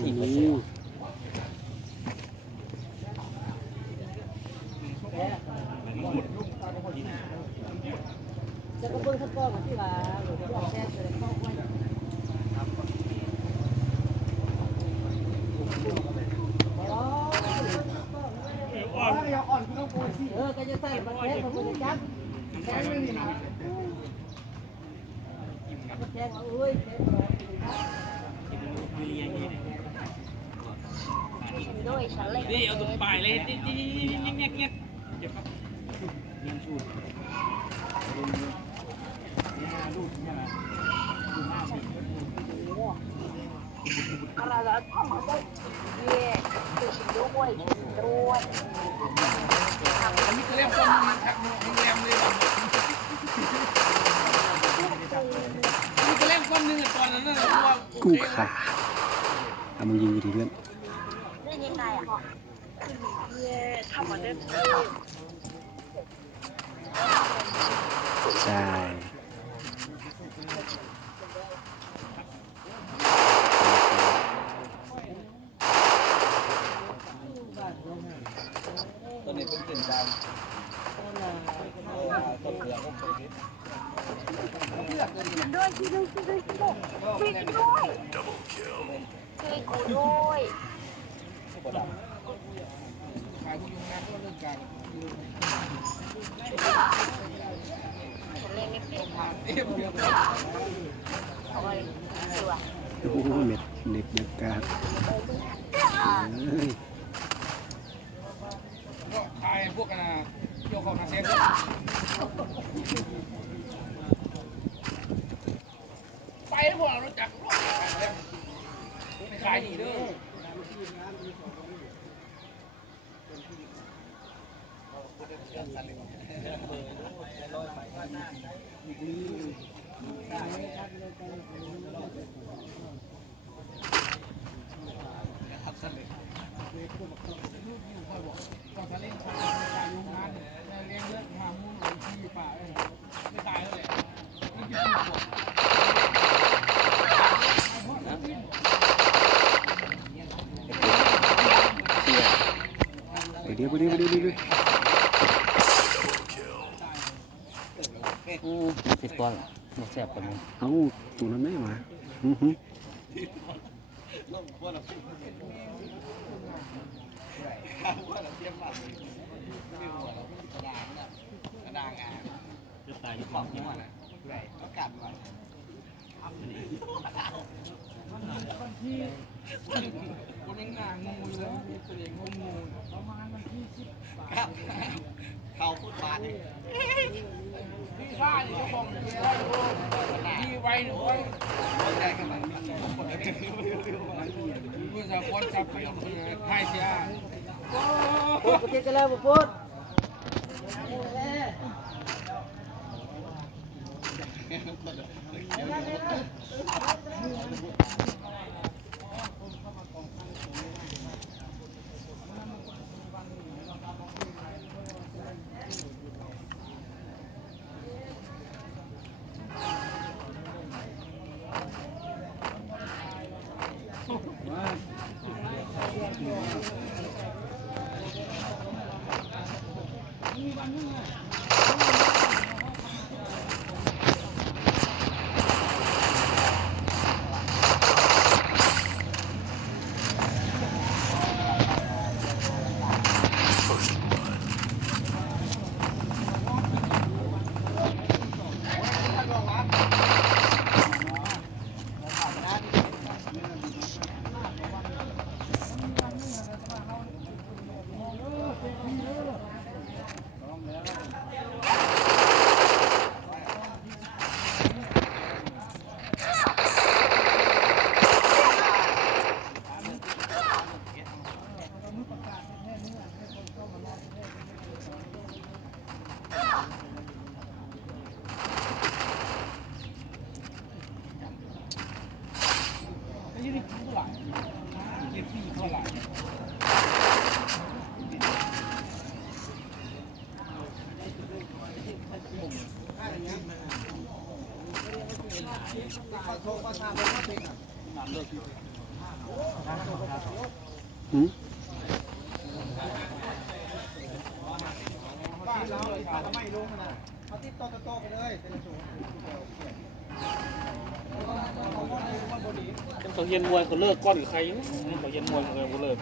ที่ไปจะก็เบิ่งทั้งก้อนที่ว่าหรือที่ออกแท้เลยเข้าไว้ก็จะใส่บัตรแท้ของคุณจักแท้ไม่มีนะบัตรแท้เอาเอ้ยด้วยฉันเลยนี่เอาตัวปลายเลยนี่เดี๋ยวครับเลี้ยงชูอะไรล่ะทำอะไรเย่ช่วยด้วยอันนี้ก็เรียกว่ามันทักมันแรมเลยนี่ก็เล่นความนึงตอนนั้นนะว่ากูขาเอามึงยิงดีเพื่อนเล่นยังไงอ่ะเย่ทำมาเล่นใช่ตอนนี้เป็นกลิ่นดำต้นเหลืองก็เป็นพิษด้วยช่วยด้วยขายพวกยุงนะก็เรื่องการเล่นไม่เป็นโอ้โหเม็ดเด็กยักษ์กาดก็ขายพวกโยกของนาเซนไปพวกเรารู้จักขายดีด้วยก็จะเล่นขาการยุ่งงานเลี้ยงเลือดมามุ่งลงที่ป่าไม่ตายเลยเดี๋ยวโอ้เสร็จก่อนมาแซ่บกว่านี้เอาตัวนั้นไม่มาจะตายอยู่ของที่มันก็กัดมันคนยังหนางูเลยเสียงงูประมาณวันที่10เขาพูดบาทพี่ชายนี่ก็คงดีไว้หนูไว้ได้ขนาดนี้คุณจะควรจับไปไทยเสียพูดประเทศกันแล้วพูดโทรมาทำเป็นว่าเป็น หืม บ้านเราทำไมลงนะเขาติดโต๊ะไปเลยเป็นสูง เขาเฮียนมวยเขาเลิกก้อนหรือใครเขาเฮียนมวยเขาเลิก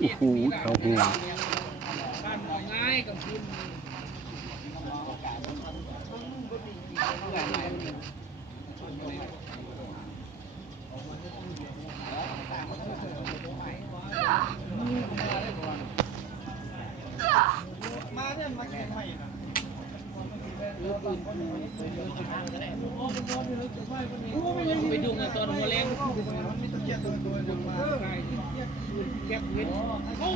โอ้โหเขาหัว บ้านมองง่ายกับคุณ มาเนี่ยมาแข่งใหม่นะ ไปดูเงินตอนหัวแรง มันมีตะเกียบตัวลงมา แก็บเงินโอ้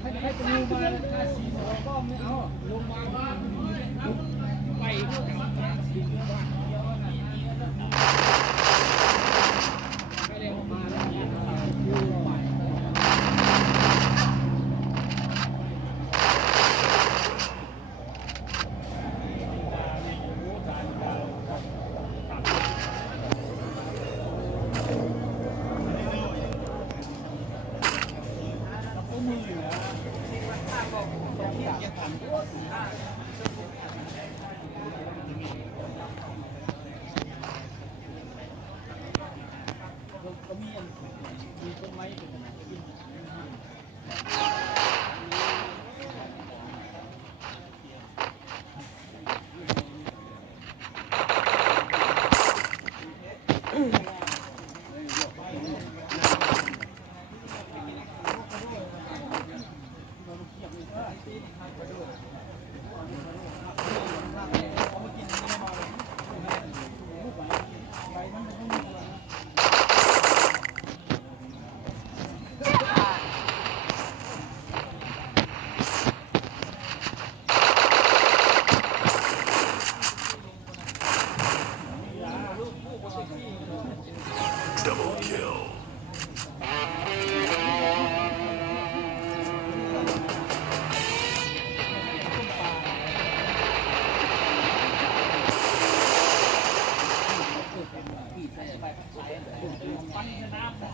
ให้จะลงมาค่าสีหัวก็ไม่เอาลงมาไปไม่ได้ออกมาแล้ว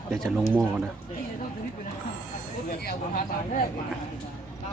เดี๋ยวจะลงหม้อนะ แก้วบนพาสามแรก